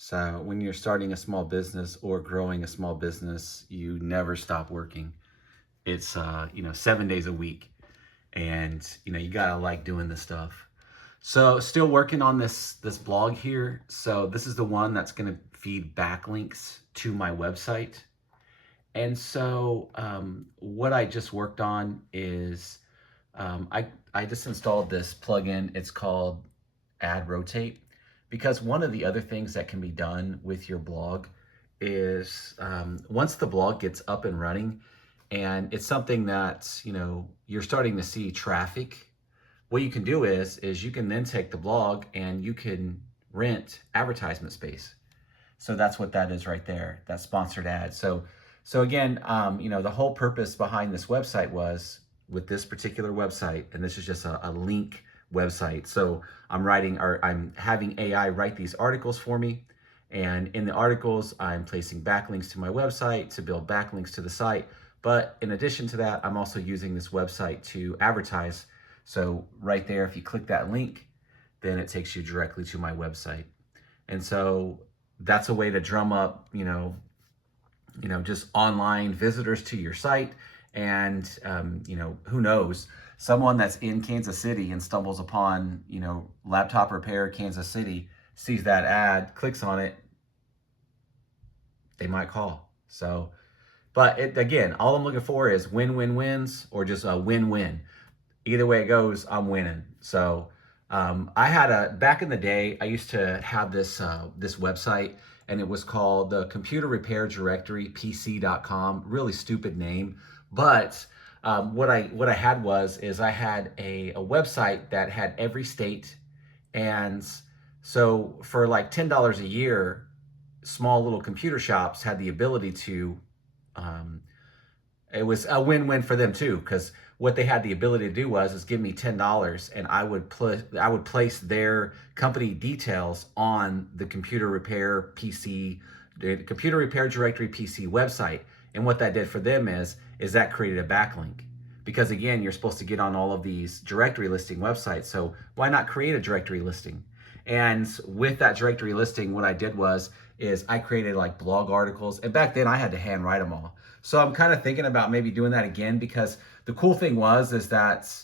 So when you're starting a small business or growing a small business, you never stop working. It's 7 days a week, and you gotta like doing this stuff. So still working on this blog here. So this is the one that's gonna feed backlinks to my website. And so what I just worked on is I just installed this plugin. It's called Ad Rotate, because one of the other things that can be done with your blog is once the blog gets up and running, and it's something that you're starting to see traffic. What you can do is you can then take the blog and you can rent advertisement space. So that's what that is right there, that sponsored ad. So again, the whole purpose behind this website was with this particular website, and this is just a link website. So I'm having AI write these articles for me. And in the articles, I'm placing backlinks to my website to build backlinks to the site. But in addition to that, I'm also using this website to advertise. So right there, if you click that link, then it takes you directly to my website. And so that's a way to drum up, just online visitors to your site. And, who knows, someone that's in Kansas City and stumbles upon, Laptop Repair Kansas City, sees that ad, clicks on it, they might call. So, but again, all I'm looking for is win-win-wins or just a win-win. Either way it goes, I'm winning. So I had back in the day, I used to have this website, and it was called the Computer Repair Directory, PC.com. Really stupid name. But what I had is I had a website that had every state. And so for like $10 a year, small little computer shops had the ability to um, it was a win-win for them too, because what they had the ability to do is give me $10, and I would place their company details on the computer repair directory PC website. And what that did for them is that created a backlink, because again, you're supposed to get on all of these directory listing websites. So why not create a directory listing? And with that directory listing, what I did is I created like blog articles, and back then I had to hand write them all. So I'm kind of thinking about maybe doing that again, because the cool thing is that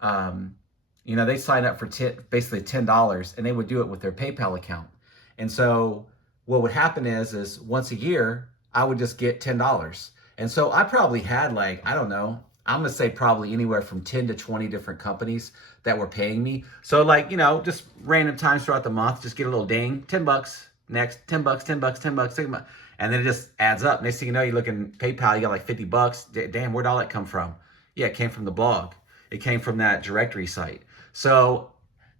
they sign up for basically $10, and they would do it with their PayPal account. And so what would happen is once a year I would just get $10. And so I probably had, like, I don't know, I'm gonna say probably anywhere from 10 to 20 different companies that were paying me. So like, just random times throughout the month, just get a little ding, $10, next, $10, $10, $10, $10. And then it just adds up. Next thing you know, you look in PayPal, you got like $50. Damn, where'd all that come from? Yeah, it came from the blog. It came from that directory site. So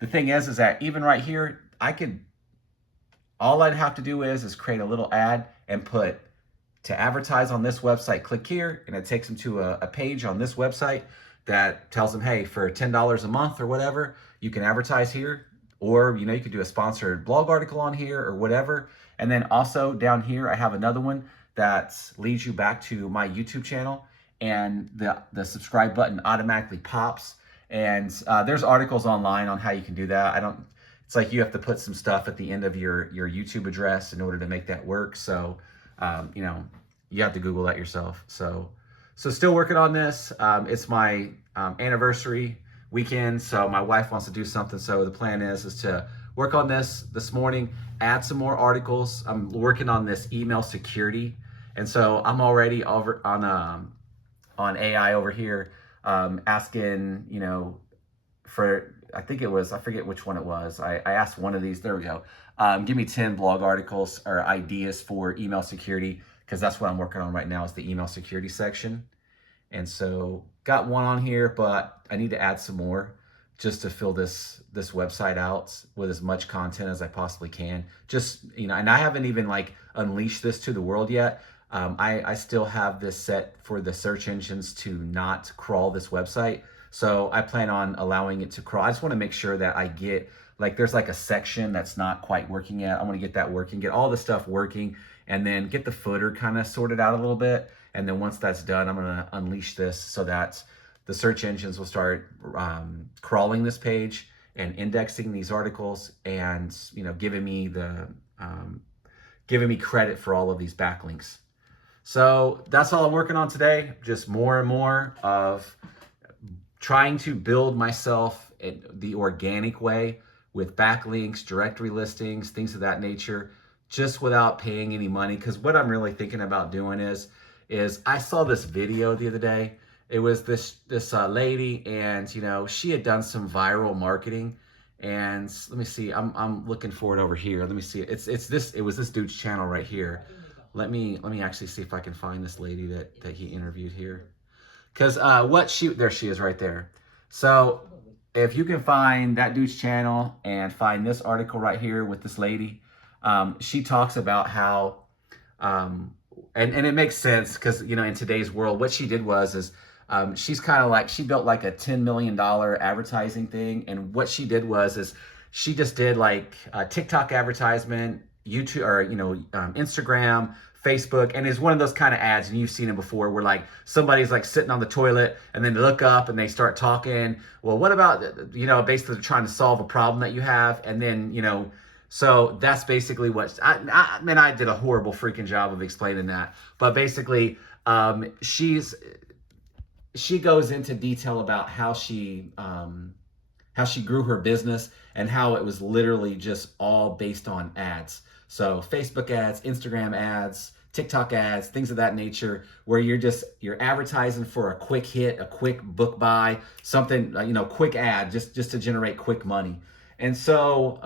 the thing is that even right here, all I'd have to do is create a little ad and put to advertise on this website, click here, and it takes them to a page on this website that tells them, hey, for $10 a month or whatever, you can advertise here. Or, you could do a sponsored blog article on here or whatever. And then also down here, I have another one that leads you back to my YouTube channel, and the subscribe button automatically pops. And there's articles online on how you can do that. It's like you have to put some stuff at the end of your YouTube address in order to make that work. So, you have to Google that yourself. So still working on this. It's my anniversary weekend, so my wife wants to do something. So the plan is to work on this morning, add some more articles. I'm working on this email security, and so I'm already over on AI over here, asking for, I forget which one it was. I asked one of these. There we go. Give me 10 blog articles or ideas for email security, because that's what I'm working on right now, is the email security section. And so got one on here, but I need to add some more just to fill this website out with as much content as I possibly can. Just, and I haven't even like unleashed this to the world yet. I still have this set for the search engines to not crawl this website. So I plan on allowing it to crawl. I just want to make sure that I get, like, there's like a section that's not quite working yet. I want to get that working, get all the stuff working, and then get the footer kind of sorted out a little bit. And then once that's done, I'm going to unleash this so that the search engines will start crawling this page and indexing these articles, and giving me the giving me credit for all of these backlinks. So that's all I'm working on today. Just more and more of trying to build myself in the organic way with backlinks, directory listings, things of that nature, just without paying any money. Because what I'm really thinking about doing is I saw this video the other day. It was this lady, and she had done some viral marketing. And let me see, I'm looking for it over here. Let me see. It was this dude's channel right here. Let me actually see if I can find this lady that he interviewed here. Because there she is right there. So if you can find that dude's channel and find this article right here with this lady, she talks about how, and it makes sense because, in today's world, what she did was she's kind of like, she built like a $10 million advertising thing. And what she did was she just did like a TikTok advertisement, YouTube, or, Instagram, Facebook, and it's one of those kind of ads, and you've seen it before, where like somebody's like sitting on the toilet and then they look up and they start talking. Well, what about, basically trying to solve a problem that you have. And then, so that's basically what, I did a horrible freaking job of explaining that. But basically, she goes into detail about how she grew her business and how it was literally just all based on ads. So Facebook ads, Instagram ads, TikTok ads, things of that nature, where you're advertising for a quick hit, a quick book buy, something, quick ad, just to generate quick money. And so,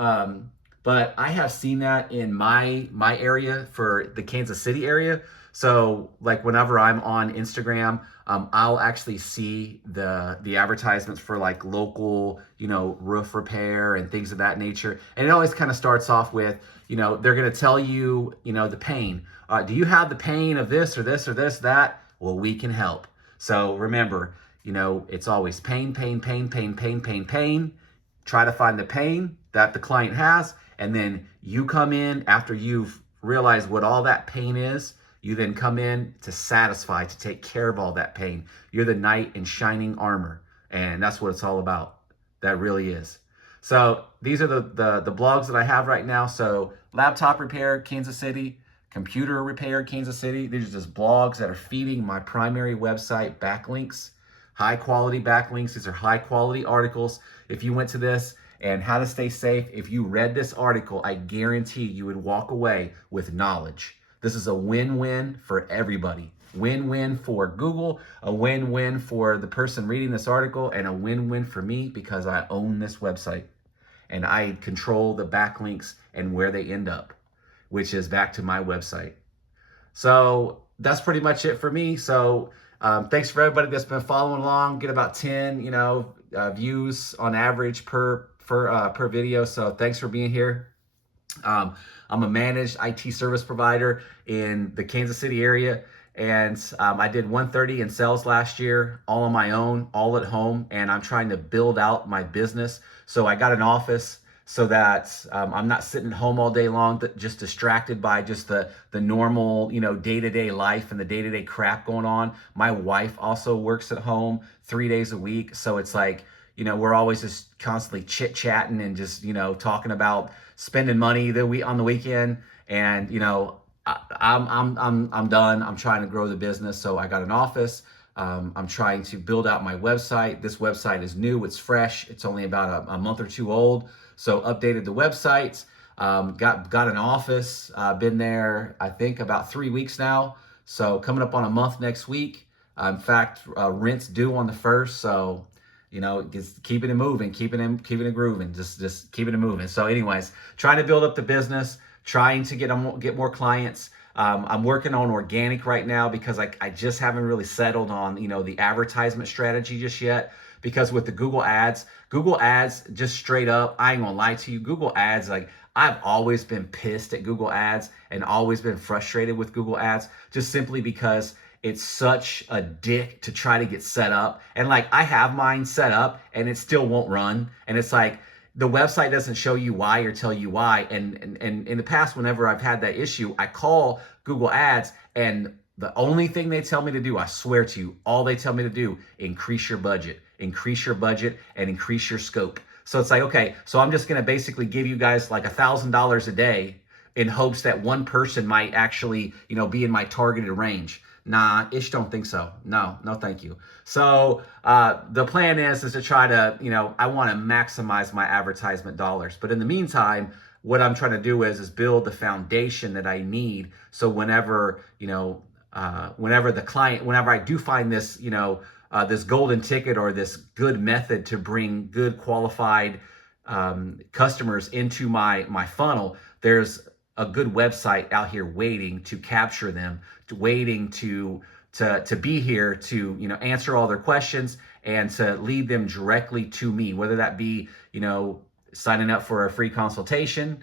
but I have seen that in my area, for the Kansas City area. So like whenever I'm on Instagram, I'll actually see the advertisements for like local, roof repair and things of that nature. And it always kind of starts off with, they're going to tell you, the pain. Do you have the pain of this or this or this, that? Well, we can help. So remember, it's always pain, pain, pain, pain, pain, pain, pain. Try to find the pain that the client has. And then you come in after you've realized what all that pain is. You then come in to satisfy, to take care of all that pain. You're the knight in shining armor. And that's what it's all about. That really is. So these are the blogs that I have right now. So laptop repair, Kansas City. Computer repair, Kansas City. These are just blogs that are feeding my primary website backlinks. High quality backlinks. These are high quality articles. If you went to this and how to stay safe, if you read this article, I guarantee you would walk away with knowledge. This is a win-win for everybody. Win-win for Google, a win-win for the person reading this article, and a win-win for me because I own this website and I control the backlinks and where they end up, which is back to my website. So that's pretty much it for me. So thanks for everybody that's been following along. Get about 10, views on average per video. So thanks for being here. I'm a managed IT service provider in the Kansas City area, and I did 130 in sales last year, all on my own, all at home, and I'm trying to build out my business. So I got an office so that I'm not sitting at home all day long, just distracted by just the normal, day-to-day life and the day-to-day crap going on. My wife also works at home 3 days a week, so it's like, we're always just constantly chit-chatting and just, talking about spending money on the weekend. And, I'm done. I'm trying to grow the business. So I got an office. I'm trying to build out my website. This website is new. It's fresh. It's only about a month or two old. So updated the website. Got an office. Been there, I think, about 3 weeks now. So coming up on a month next week. In fact, rent's due on the 1st. So, just keeping it moving, keeping it grooving, just keeping it moving. So anyways, trying to build up the business, trying to get more clients. I'm working on organic right now because I just haven't really settled on, the advertisement strategy just yet. Because with the Google ads, just straight up, I ain't gonna lie to you, Google ads, like I've always been pissed at Google ads and always been frustrated with Google ads, just simply because it's such a dick to try to get set up. And like, I have mine set up and it still won't run. And it's like, the website doesn't show you why or tell you why. And in the past, whenever I've had that issue, I call Google Ads, and the only thing they tell me to do, I swear to you, all they tell me to do, increase your budget and increase your scope. So it's like, okay, so I'm just gonna basically give you guys like $1,000 a day in hopes that one person might actually, be in my targeted range. Nah, Ish don't think so. No, no, thank you. So the plan is to try to, I want to maximize my advertisement dollars. But in the meantime, what I'm trying to do is build the foundation that I need. So whenever, whenever I do find this, this golden ticket or this good method to bring good qualified customers into my funnel, there's a good website out here waiting to capture them, waiting to be here to answer all their questions and to lead them directly to me, whether that be signing up for a free consultation,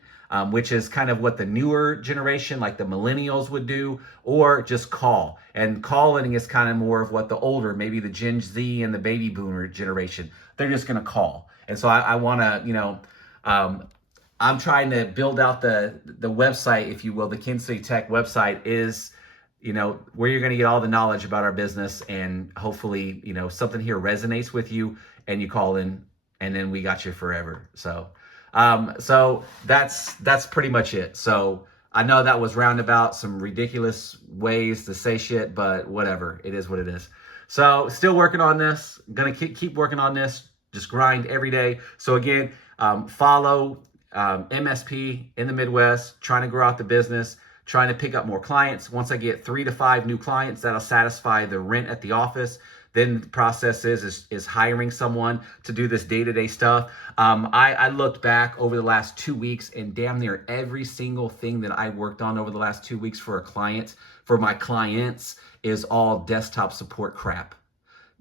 which is kind of what the newer generation, like the millennials, would do, or just call. And calling is kind of more of what the older, maybe the Gen Z and the baby boomer generation, they're just going to call. And so I want to, I'm trying to build out the website, if you will. The Kansas City Tech website is, where you're going to get all the knowledge about our business, and hopefully, something here resonates with you and you call in, and then we got you forever. So that's pretty much it. So I know that was roundabout, some ridiculous ways to say shit, but whatever. It is what it is. So still working on this. Gonna keep working on this. Just grind every day. So again, follow MSP in the Midwest, trying to grow out the business, trying to pick up more clients. Once I get 3 to 5 new clients, that'll satisfy the rent at the office. Then the process is hiring someone to do this day-to-day stuff. I looked back over the last 2 weeks, and damn near every single thing that I worked on over the last 2 weeks for my clients, is all desktop support crap.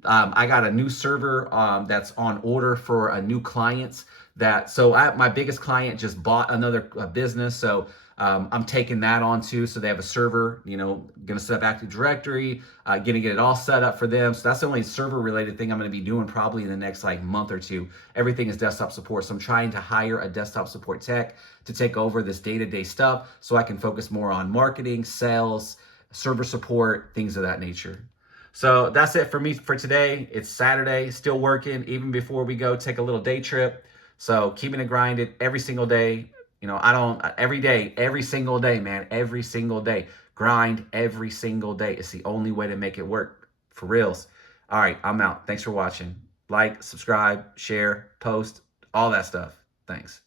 I got a new server that's on order for a new client. My biggest client just bought another business, so I'm taking that on too. So they have a server, going to set up Active Directory, going to get it all set up for them. So that's the only server related thing I'm going to be doing probably in the next month or two. Everything is desktop support. So I'm trying to hire a desktop support tech to take over this day-to-day stuff so I can focus more on marketing, sales, server support, things of that nature. So that's it for me for today. It's Saturday, still working, even before we go take a little day trip. So keeping it grinded every single day. Every single day, man, every single day. Grind every single day. It's the only way to make it work, for reals. All right, I'm out. Thanks for watching. Like, subscribe, share, post, all that stuff. Thanks.